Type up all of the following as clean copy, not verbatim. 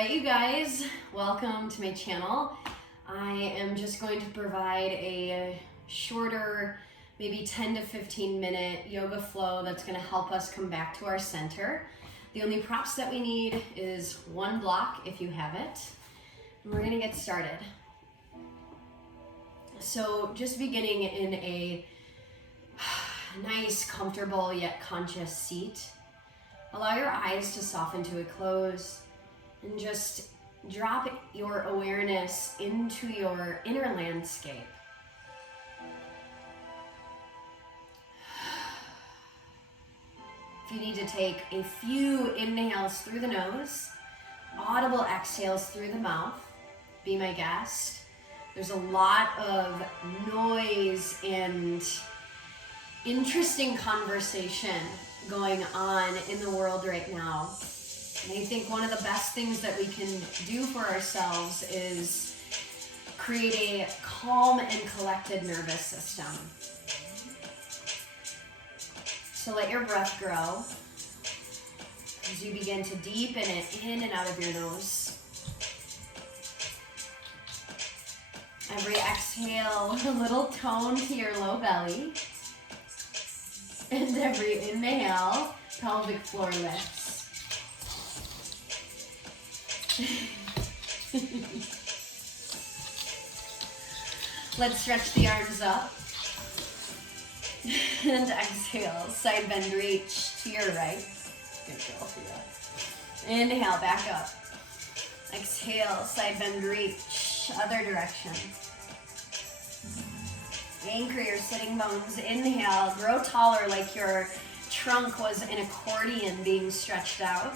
right, you guys, welcome to my channel. I am just going to provide a shorter, maybe 10 to 15 minute yoga flow that's going to help us come back to our center. The only props that we need is one block if you have it. And we're going to get started. So just beginning in a nice, comfortable yet conscious seat. Allow your eyes to soften to a close and just drop your awareness into your inner landscape. If you need to take a few inhales through the nose, audible exhales through the mouth, be my guest. There's a lot of noise and interesting conversation going on in the world right now. And I think one of the best things that we can do for ourselves is create a calm and collected nervous system. So let your breath grow as you begin to deepen it in and out of your nose. Every exhale, a little tone to your low belly. And every inhale, pelvic floor lifts. Let's stretch the arms up. And exhale, side bend reach to your right. Good girl, yeah. Inhale, back up. Exhale, side bend reach, other direction. Anchor your sitting bones. Inhale, grow taller like your trunk was an accordion being stretched out.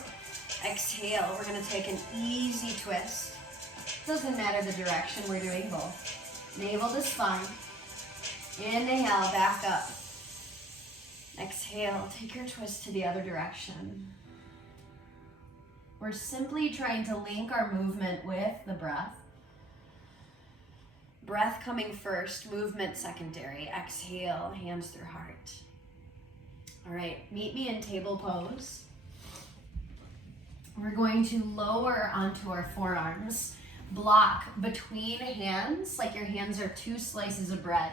Exhale, we're going to take an easy twist. Doesn't matter the direction, we're doing both. Navel to spine. Inhale, back up. Exhale, take your twist to the other direction. We're simply trying to link our movement with the breath. Breath coming first, movement secondary. Exhale, hands through heart. All right, meet me in table pose. We're going to lower onto our forearms, block between hands like your hands are two slices of bread.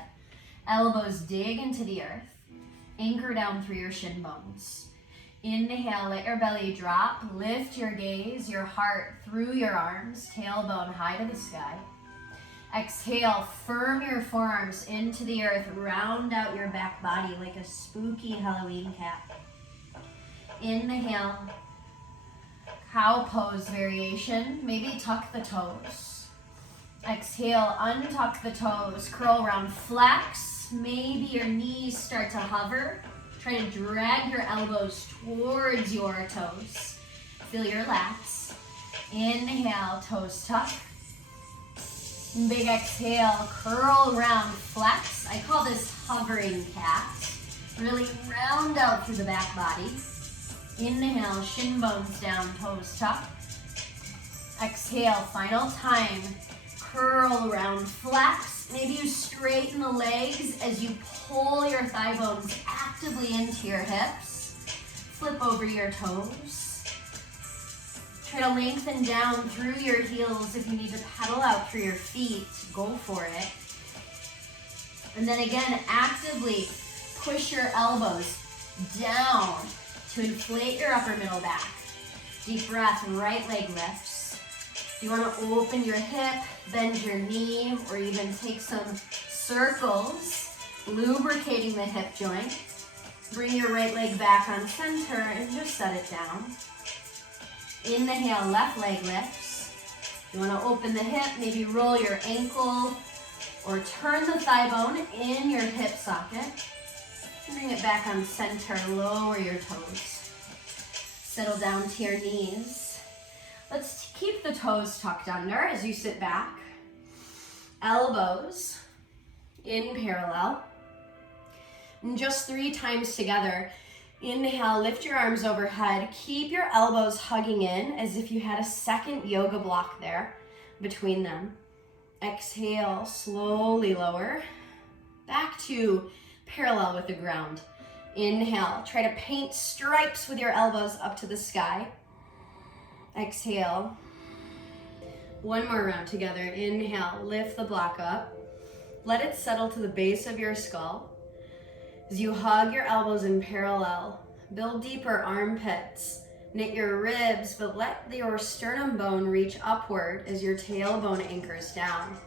Elbows dig into the earth. Anchor down through your shin bones. Inhale, let your belly drop. Lift your gaze, your heart through your arms, tailbone high to the sky. Exhale, firm your forearms into the earth. Round out your back body like a spooky Halloween cat. Inhale, cow pose variation. Maybe tuck the toes. Exhale, untuck the toes. Curl around, flex. Maybe your knees start to hover. Try to drag your elbows towards your toes. Feel your lats. Inhale, toes tuck. Big exhale, curl around, flex. I call this hovering cat. Really round out through the back body. Inhale, shin bones down, toes tuck. Exhale, final time. Curl around, flex. Maybe you straighten the legs as you pull your thigh bones actively into your hips. Flip over your toes. Try to lengthen down through your heels. If you need to pedal out through your feet, go for it. And then again, actively push your elbows down to inflate your upper middle back. Deep breath, right leg lifts. You want to open your hip, bend your knee, or even take some circles, lubricating the hip joint. Bring your right leg back on center and just set it down. Inhale, left leg lifts. You want to open the hip, maybe roll your ankle or turn the thigh bone in your hip socket. Bring it back on center, lower your toes. Settle down to your knees. Let's keep the toes tucked under as you sit back. Elbows in parallel. And just 3 times together. Inhale, lift your arms overhead. Keep your elbows hugging in as if you had a second yoga block there between them. Exhale, slowly lower. Back to parallel with the ground. Inhale, try to paint stripes with your elbows up to the sky. Exhale, One more round together. Inhale, lift the block up. Let it settle to the base of your skull. As you hug your elbows in parallel, build deeper armpits. Knit your ribs, but let your sternum bone reach upward as your tailbone anchors down.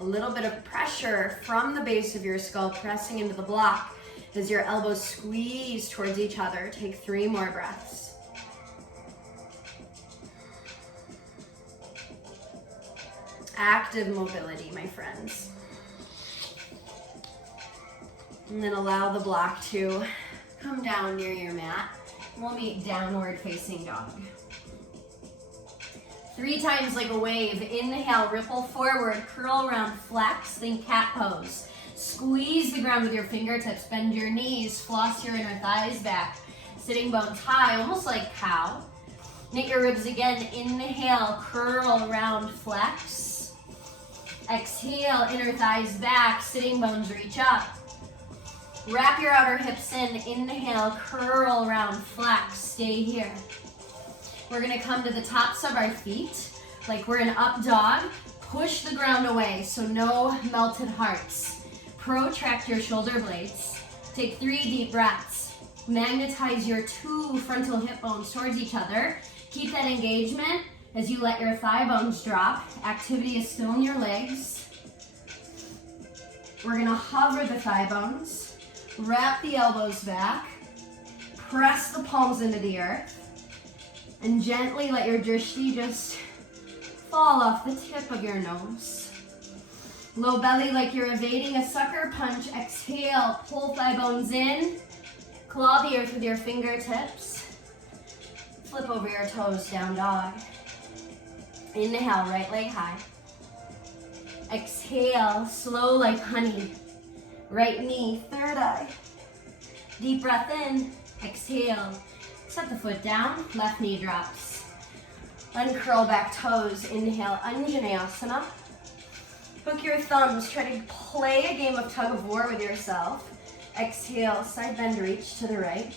A little bit of pressure from the base of your skull pressing into the block as your elbows squeeze towards each other. Take 3 more breaths. Active mobility, my friends. And then allow the block to come down near your mat. We'll meet downward facing dog. 3 times like a wave. Inhale, ripple forward, curl around, flex, think cat pose. Squeeze the ground with your fingertips, bend your knees, floss your inner thighs back. Sitting bones high, almost like cow. Knit your ribs again. Inhale, curl around, flex. Exhale, inner thighs back, sitting bones reach up. Wrap your outer hips in. Inhale, curl around, flex. Stay here. We're gonna come to the tops of our feet like we're an up dog. Push the ground away, so no melted hearts. Protract your shoulder blades. Take 3 deep breaths. Magnetize your 2 frontal hip bones towards each other. Keep that engagement as you let your thigh bones drop. Activity is still in your legs. We're gonna hover the thigh bones. Wrap the elbows back, press the palms into the earth, and gently let your drishti just fall off the tip of your nose. Low belly like you're evading a sucker punch. Exhale, pull thigh bones in, claw the earth with your fingertips, flip over your toes, down dog. Inhale, right leg high. Exhale, slow like honey. Right knee, third eye. Deep breath in, exhale. Set the foot down, left knee drops. Uncurl back toes, inhale, Anjaneyasana. Hook your thumbs, try to play a game of tug of war with yourself. Exhale, side bend, reach to the right.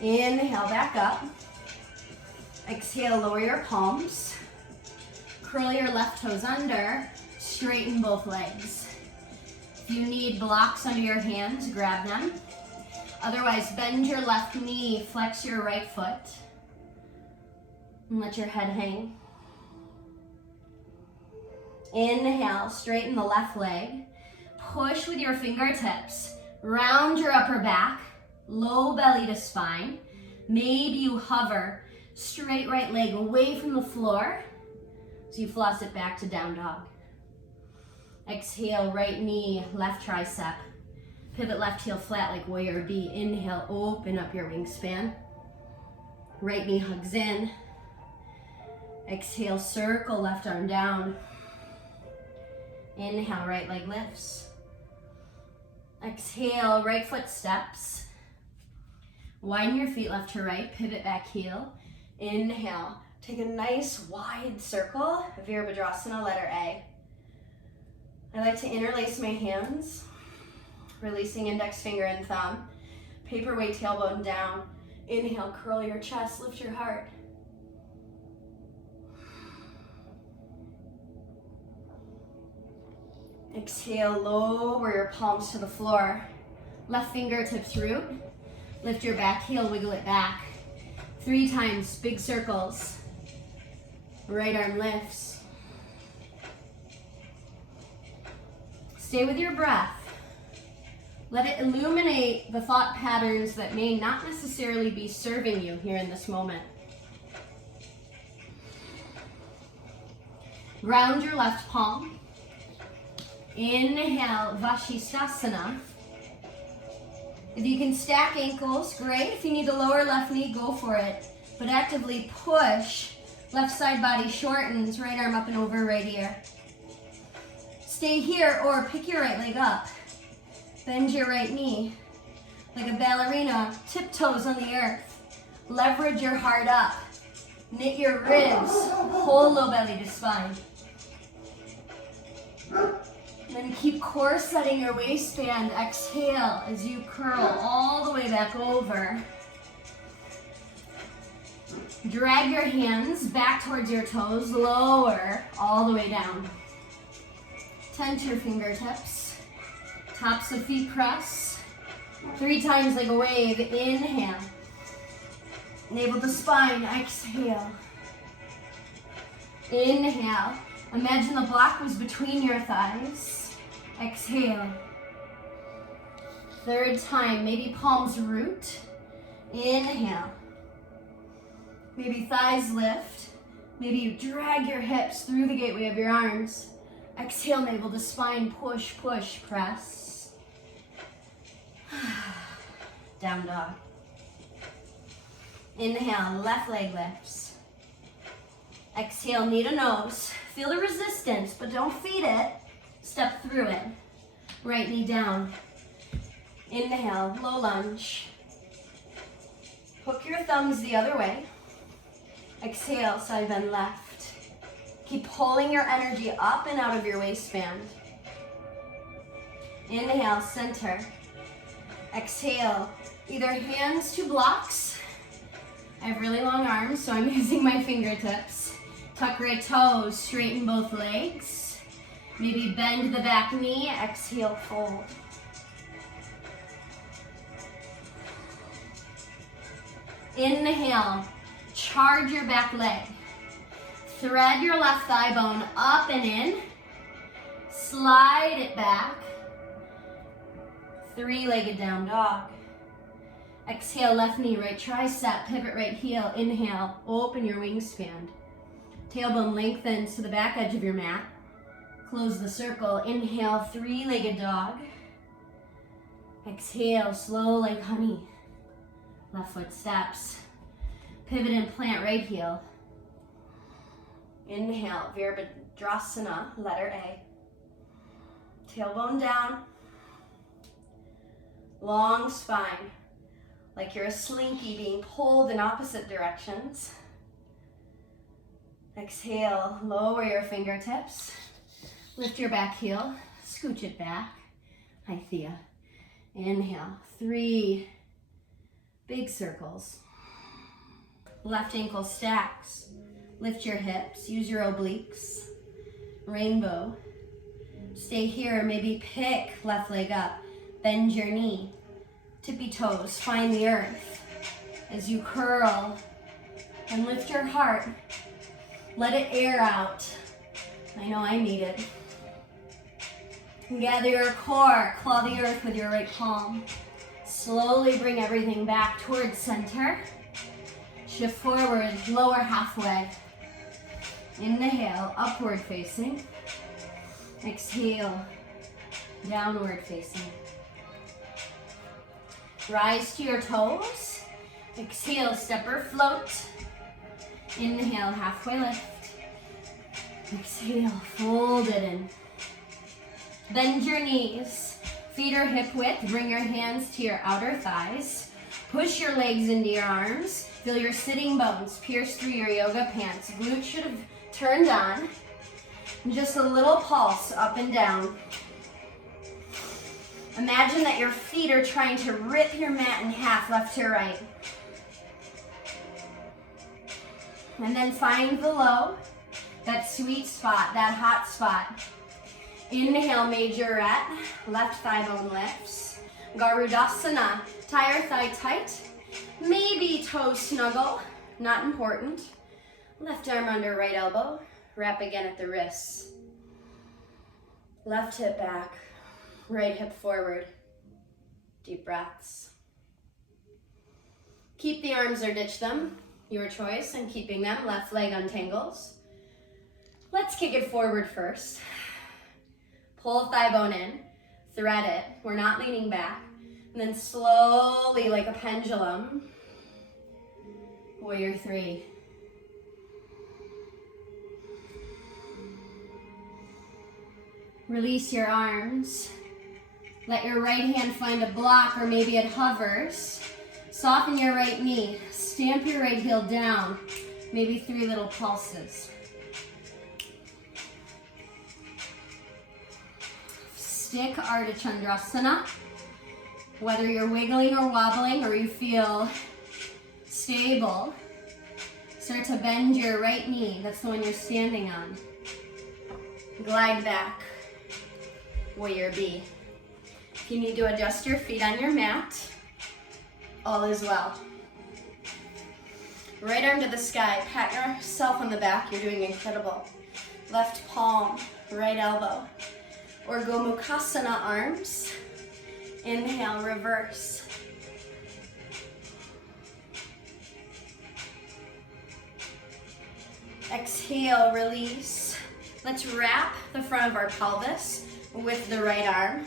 Inhale, back up. Exhale, lower your palms. Curl your left toes under. Straighten both legs. If you need blocks under your hands, grab them. Otherwise, bend your left knee, flex your right foot, and let your head hang. Inhale, straighten the left leg. Push with your fingertips. Round your upper back, low belly to spine. Maybe you hover, straight right leg away from the floor, so you floss it back to down dog. Exhale, right knee, left tricep. Pivot left heel flat like warrior B. Inhale, open up your wingspan. Right knee hugs in. Exhale, circle left arm down. Inhale, right leg lifts. Exhale, right foot steps. Widen your feet left to right, pivot back heel. Inhale, take a nice wide circle, Virabhadrasana, letter A. I like to interlace my hands, releasing index finger and thumb. Paperweight tailbone down. Inhale, curl your chest, lift your heart. Exhale, lower your palms to the floor. Left fingertips root. Lift your back heel, wiggle it back. 3 times, big circles. Right arm lifts. Stay with your breath. Let it illuminate the thought patterns that may not necessarily be serving you here in this moment. Ground your left palm. Inhale, Vashisthasana. If you can stack ankles, great. If you need to lower left knee, go for it. But actively push. Left side body shortens, right arm up and over, right ear. Stay here or pick your right leg up. Bend your right knee. Like a ballerina, tiptoes on the earth. Leverage your heart up. Knit your ribs, pull low belly to spine. Then keep core setting your waistband. Exhale as you curl all the way back over. Drag your hands back towards your toes, lower all the way down. Tense your fingertips. Tops of feet press. 3 times like a wave. Inhale. Navel to spine. Exhale. Inhale. Imagine the block was between your thighs. Exhale. 3rd time, maybe palms root. Inhale. Maybe thighs lift. Maybe you drag your hips through the gateway of your arms. Exhale, navel to spine, push, push, press. Down dog. Inhale, left leg lifts. Exhale, knee to nose. Feel the resistance, but don't feed it. Step through it. Right knee down. Inhale, low lunge. Hook your thumbs the other way. Exhale, side bend left. Keep pulling your energy up and out of your waistband. Inhale, center. Exhale, either hands to blocks. I have really long arms, so I'm using my fingertips. Tuck right toes, straighten both legs. Maybe bend the back knee, exhale, fold. Inhale, charge your back leg. Thread your left thigh bone up and in. Slide it back. 3-legged down dog. Exhale, left knee, right tricep, pivot right heel. Inhale, open your wingspan. Tailbone lengthens to the back edge of your mat. Close the circle. Inhale, 3-legged dog. Exhale, slow like honey. Left foot steps. Pivot and plant right heel. Inhale, Virabhadrasana, letter A. Tailbone down. Long spine, like you're a slinky being pulled in opposite directions. Exhale, lower your fingertips. Lift your back heel, scooch it back. Hi, Thea. Inhale, 3 big circles. Left ankle stacks. Lift your hips, use your obliques. Rainbow. Stay here, maybe pick left leg up. Bend your knee. Tippy toes, find the earth. As you curl and lift your heart, let it air out. I know I need it. Gather your core, claw the earth with your right palm. Slowly bring everything back towards center. Shift forward, lower halfway. Inhale, upward facing. Exhale, downward facing. Rise to your toes. Exhale, step or float. Inhale, halfway lift. Exhale, fold it in. Bend your knees. Feet are hip width. Bring your hands to your outer thighs. Push your legs into your arms. Feel your sitting bones pierce through your yoga pants. Glutes should have turned on. And just a little pulse up and down. Imagine that your feet are trying to rip your mat in half, left to right. And then find the low, that sweet spot, that hot spot. Inhale, majorette, left thigh bone lifts. Garudasana, tie your thigh tight. Maybe toes snuggle, not important. Left arm under right elbow, wrap again at the wrists. Left hip back, right hip forward. Deep breaths. Keep the arms or ditch them, your choice, and keeping them, left leg untangles. Let's kick it forward first. Pull thigh bone in, thread it, we're not leaning back, and then slowly, like a pendulum, warrior 3. Release your arms. Let your right hand find a block, or maybe it hovers. Soften your right knee. Stamp your right heel down. Maybe 3 little pulses. Stick Ardha Chandrasana. Whether you're wiggling or wobbling or you feel stable, Start to bend your right knee. That's the one you're standing on. Glide back. Warrior B. If you need to adjust your feet on your mat, all is well. Right arm to the sky. Pat yourself on the back. You're doing incredible. Left palm, right elbow. Or Gomukhasana arms. Inhale, reverse. Exhale, release. Let's wrap the front of our pelvis with the right arm.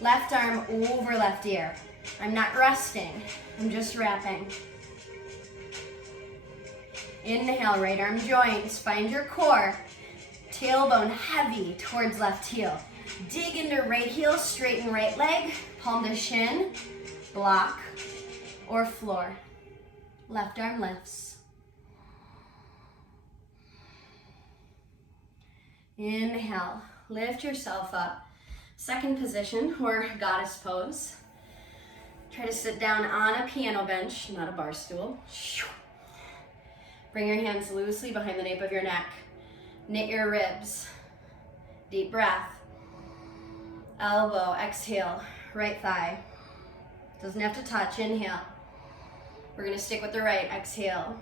Left arm over left ear. I'm not resting, I'm just wrapping. Inhale, right arm joins, find your core. Tailbone heavy towards left heel. Dig into right heel, straighten right leg, palm to shin, block, or floor. Left arm lifts. Inhale, lift yourself up. Second position, or goddess pose. Try to sit down on a piano bench, not a bar stool. Bring your hands loosely behind the nape of your neck. Knit your ribs. Deep breath. Elbow, exhale, right thigh. Doesn't have to touch, inhale. We're gonna stick with the right, exhale.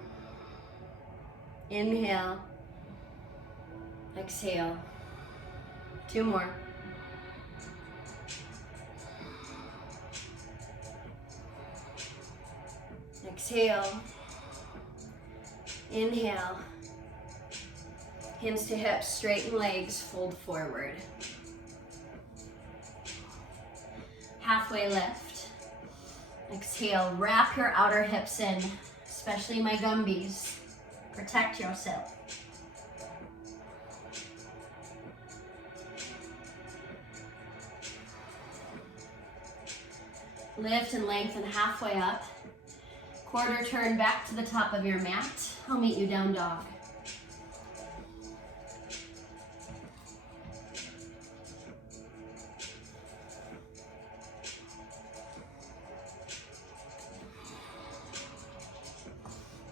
Inhale. Exhale. 2 more. Exhale. Inhale. Hands to hips, straighten legs, fold forward. Halfway lift. Exhale, wrap your outer hips in, especially my gumbies. Protect yourself. Lift and lengthen halfway up. Quarter turn back to the top of your mat. I'll meet you down dog.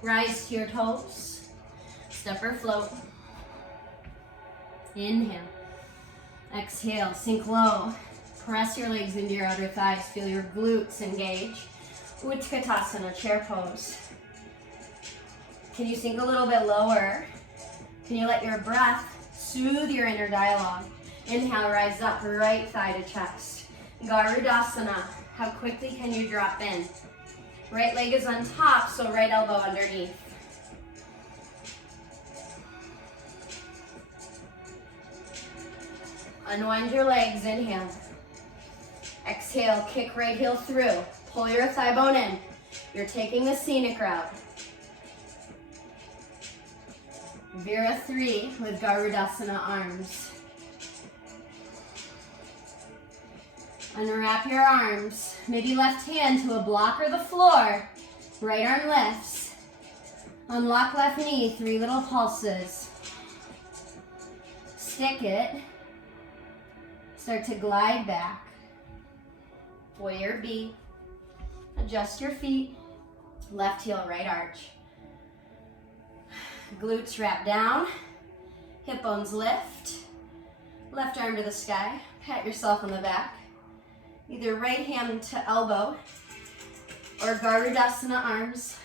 Rise to your toes. Step or float. Inhale. Exhale, sink low. Press your legs into your outer thighs. Feel your glutes engage. Utkatasana, chair pose. Can you sink a little bit lower? Can you let your breath soothe your inner dialogue? Inhale, rise up, right thigh to chest. Garudasana. How quickly can you drop in? Right leg is on top, so right elbow underneath. Unwind your legs, inhale. Exhale, kick right heel through. Pull your thigh bone in. You're taking the scenic route. Vira 3 with Garudasana arms. Unwrap your arms. Maybe left hand to a block or the floor. Right arm lifts. Unlock left knee, 3 little pulses. Stick it. Start to glide back. Warrior B. Adjust your feet. Left heel, right arch. Glutes wrap down. Hip bones lift. Left arm to the sky. Pat yourself on the back. Either right hand to elbow or Garudasana arms.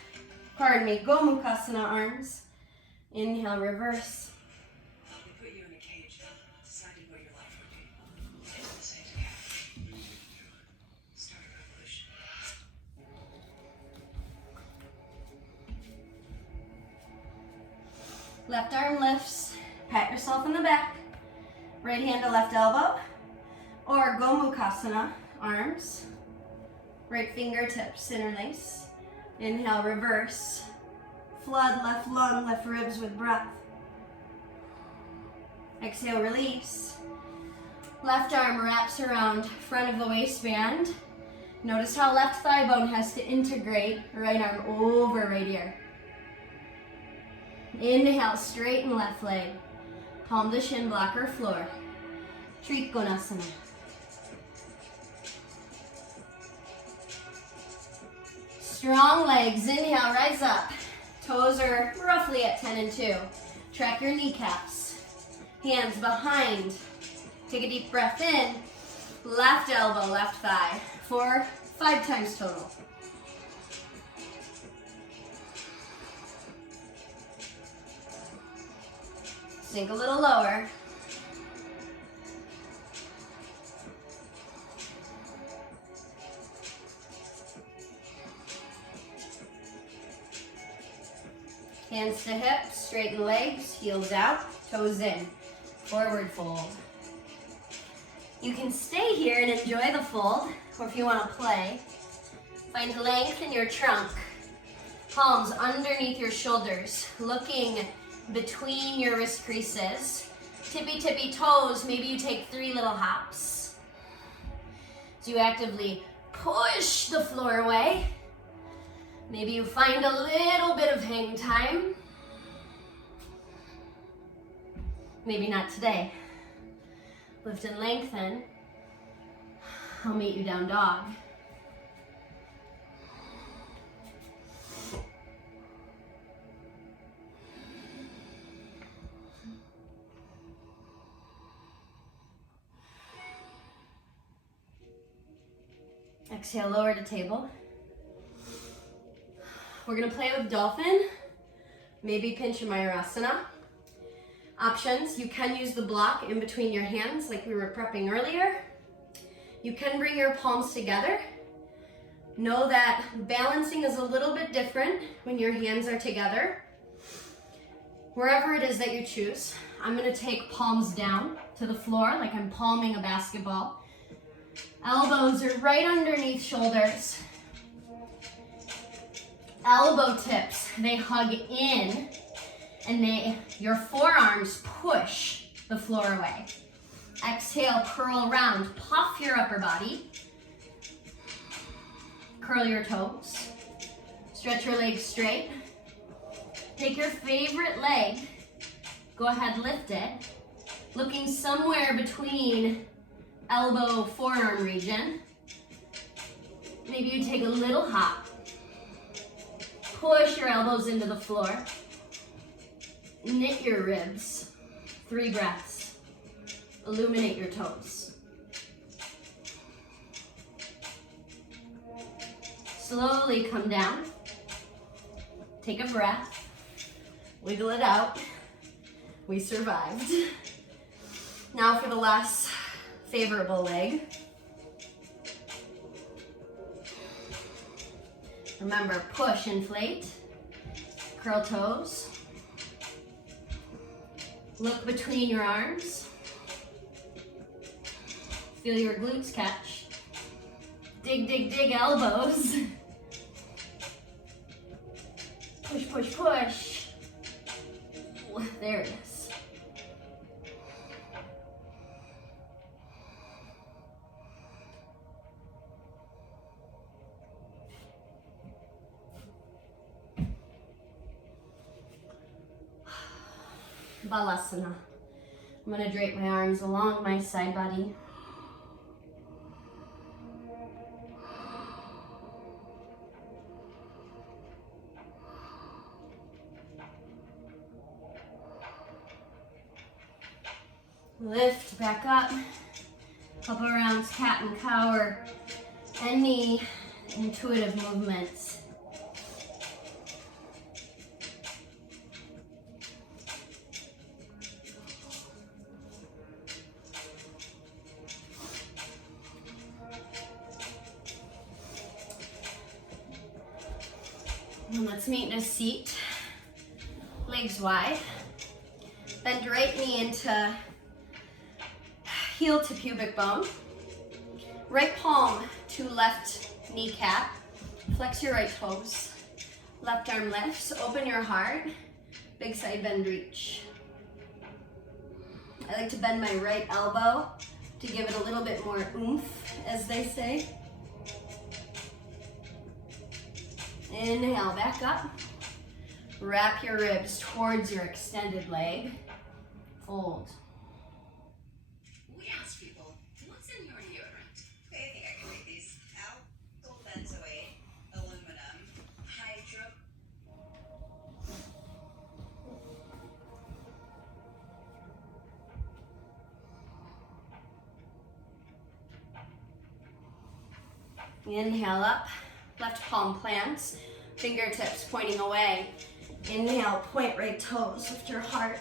Pardon me, Gomukhasana arms. Inhale, reverse. We put you in a cage, deciding what your life would be. It's the same together. Start a revolution. Left arm lifts. Pat yourself on the back. Right hand to left elbow or Gomukhasana arms. Right fingertips interlace. Inhale, reverse. Flood left lung, left ribs with breath. Exhale, release. Left arm wraps around front of the waistband. Notice how left thigh bone has to integrate. Right arm over right ear. Inhale, straighten left leg. Palm to shin, blocker floor. Trikonasana. Strong legs. Inhale, rise up. Toes are roughly at 10 and 2. Track your kneecaps. Hands behind. Take a deep breath in. Left elbow, left thigh. 4, 5 times total. Sink a little lower. Hands to hips, straighten legs, heels out, toes in. Forward fold. You can stay here and enjoy the fold, or if you want to play, find length in your trunk. Palms underneath your shoulders, looking between your wrist creases. Tippy tippy toes, maybe you take 3 little hops. So you actively push the floor away. Maybe you find a little bit of hang time. Maybe not today. Lift and lengthen. I'll meet you down dog. Exhale, lower to table. We're gonna play with dolphin, maybe pinch a Mayurasana. Options, you can use the block in between your hands like we were prepping earlier. You can bring your palms together. Know that balancing is a little bit different when your hands are together. Wherever it is that you choose, I'm gonna take palms down to the floor like I'm palming a basketball. Elbows are right underneath shoulders. Elbow tips, they hug in and your forearms push the floor away. Exhale, curl around, puff your upper body. Curl your toes. Stretch your legs straight. Take your favorite leg, go ahead, lift it. Looking somewhere between elbow, forearm region. Maybe you take a little hop. Push your elbows into the floor. Knit your ribs. 3 breaths. Illuminate your toes. Slowly come down. Take a breath. Wiggle it out. We survived. Now for the last favorable leg. Remember, push, inflate, curl toes. Look between your arms. Feel your glutes catch. Dig, dig, dig elbows. Push, push, push. Ooh, there it is. Balasana. I'm going to drape my arms along my side body. Lift back up. Couple rounds, cat and cow, or any intuitive movements. And let's meet in a seat, legs wide. Bend right knee into heel to pubic bone. Right palm to left kneecap. Flex your right toes. Left arm lifts, open your heart. Big side bend reach. I like to bend my right elbow to give it a little bit more oomph, as they say. Inhale, back up. Wrap your ribs towards your extended leg. Fold. We ask people, what's in your deodorant? Okay, I think I can read these. Alkyl benzoate, aluminum, hydro. Inhale up, left palm plants, fingertips pointing away. Inhale, point right toes, lift your heart.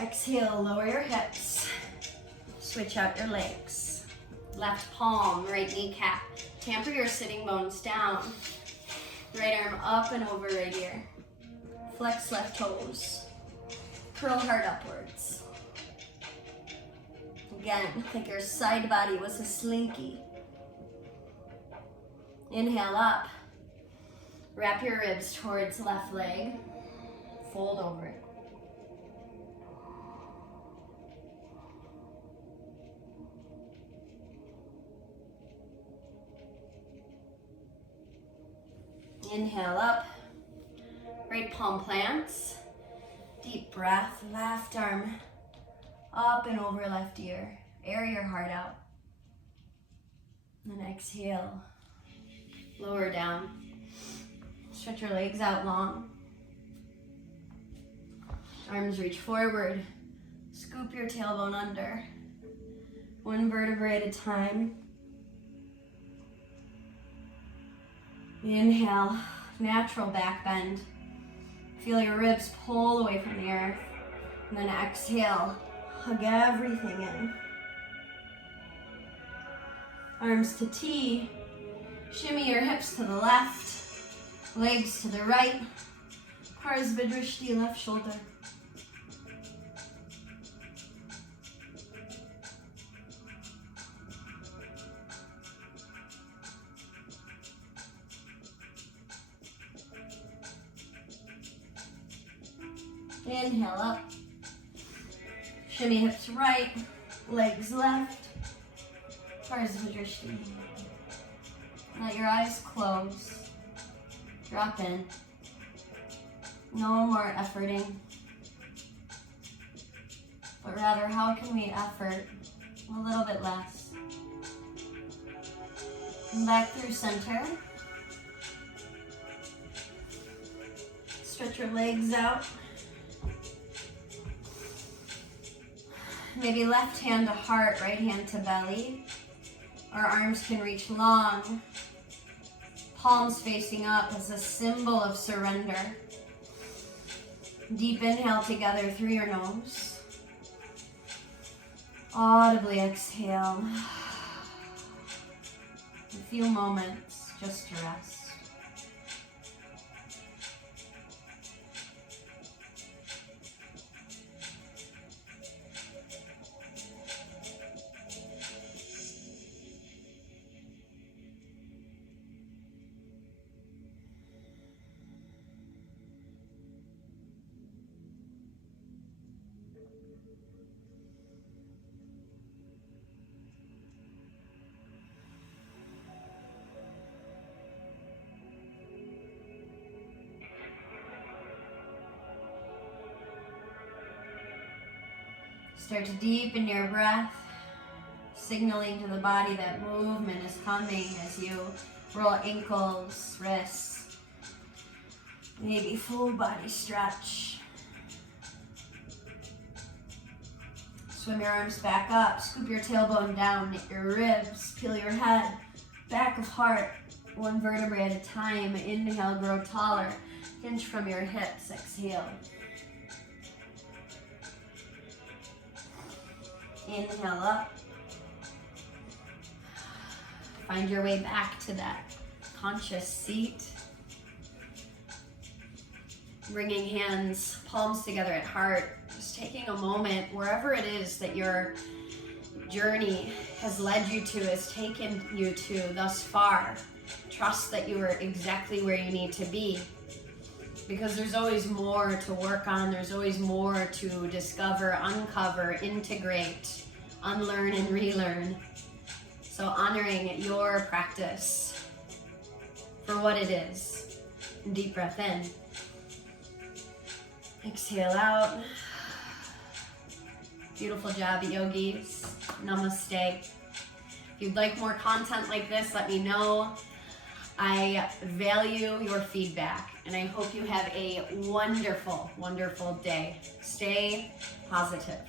Exhale, lower your hips. Switch out your legs. Left palm, right kneecap. Tamper your sitting bones down. Right arm up and over right ear. Flex left toes. Curl heart upwards. Again, like your side body was a slinky. Inhale up. Wrap your ribs towards left leg. Fold over it. Inhale up. Right palm plants. Deep breath. Left arm up and over left ear. Air your heart out. And exhale. Lower down. Stretch your legs out long. Arms reach forward. Scoop your tailbone under. One vertebrae at a time. Inhale, natural back bend. Feel your ribs pull away from the earth. And then exhale, hug everything in. Arms to T. Shimmy your hips to the left, legs to the right. Parsva Drishti, left shoulder. Inhale up. Shimmy hips right, legs left. Parsva Drishti. Let your eyes close. Drop in. No more efforting. But rather, how can we effort a little bit less? And back through center. Stretch your legs out. Maybe left hand to heart, right hand to belly. Our arms can reach long. Palms facing up as a symbol of surrender. Deep inhale together through your nose. Audibly exhale. A few moments just to rest. Start to deepen your breath, signaling to the body that movement is coming as you roll ankles, wrists, maybe full body stretch. Swim your arms back up, scoop your tailbone down, knit your ribs, peel your head, back of heart, one vertebrae at a time. Inhale, grow taller, hinge from your hips, exhale. Inhale up. Find your way back to that conscious seat. Bringing hands, palms together at heart. Just taking a moment, wherever it is that your journey has led you to, has taken you to thus far. Trust that you are exactly where you need to be. Because there's always more to work on, there's always more to discover, uncover, integrate, unlearn and relearn. So honoring your practice for what it is. Deep breath in. Exhale out. Beautiful job, yogis. Namaste. If you'd like more content like this, let me know. I value your feedback, and I hope you have a wonderful, wonderful day. Stay positive.